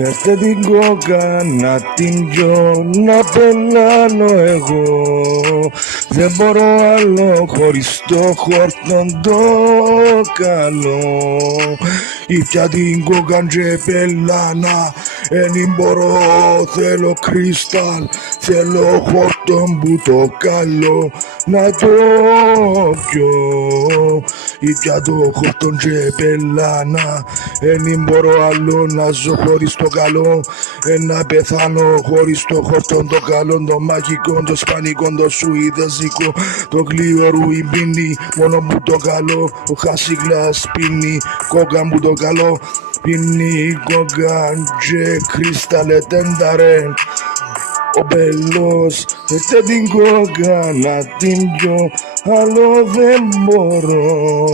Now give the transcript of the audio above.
Έρθε την κόκα να την πιω, να πελάνω εγώ. Δεν μπορώ άλλο χωρίς το χόρτον το καλό. Ήπια την κόκα και πελάνα, εν μπορώ, θέλω κρίσταλ, θέλω χόρτον που το καλό να το πιω. Ήπια το χόρτον και πελάνα, εν μπορώ άλλο να ζω χωρίς το καλό. Να πεθάνω χωρίς το χόρτον το καλό, το μαγικό, το σπανικό, το σουηδέζικο, το γλυωρούι πίνει, μόνο που το καλό, ο χασίγλας πίνει, κόκα μου το καλό, πίνει κόκα και κρίσταλε τένταρε. Ο μπελός, έρθε την κόκα να την πιω, άλλο δεν μπορώ.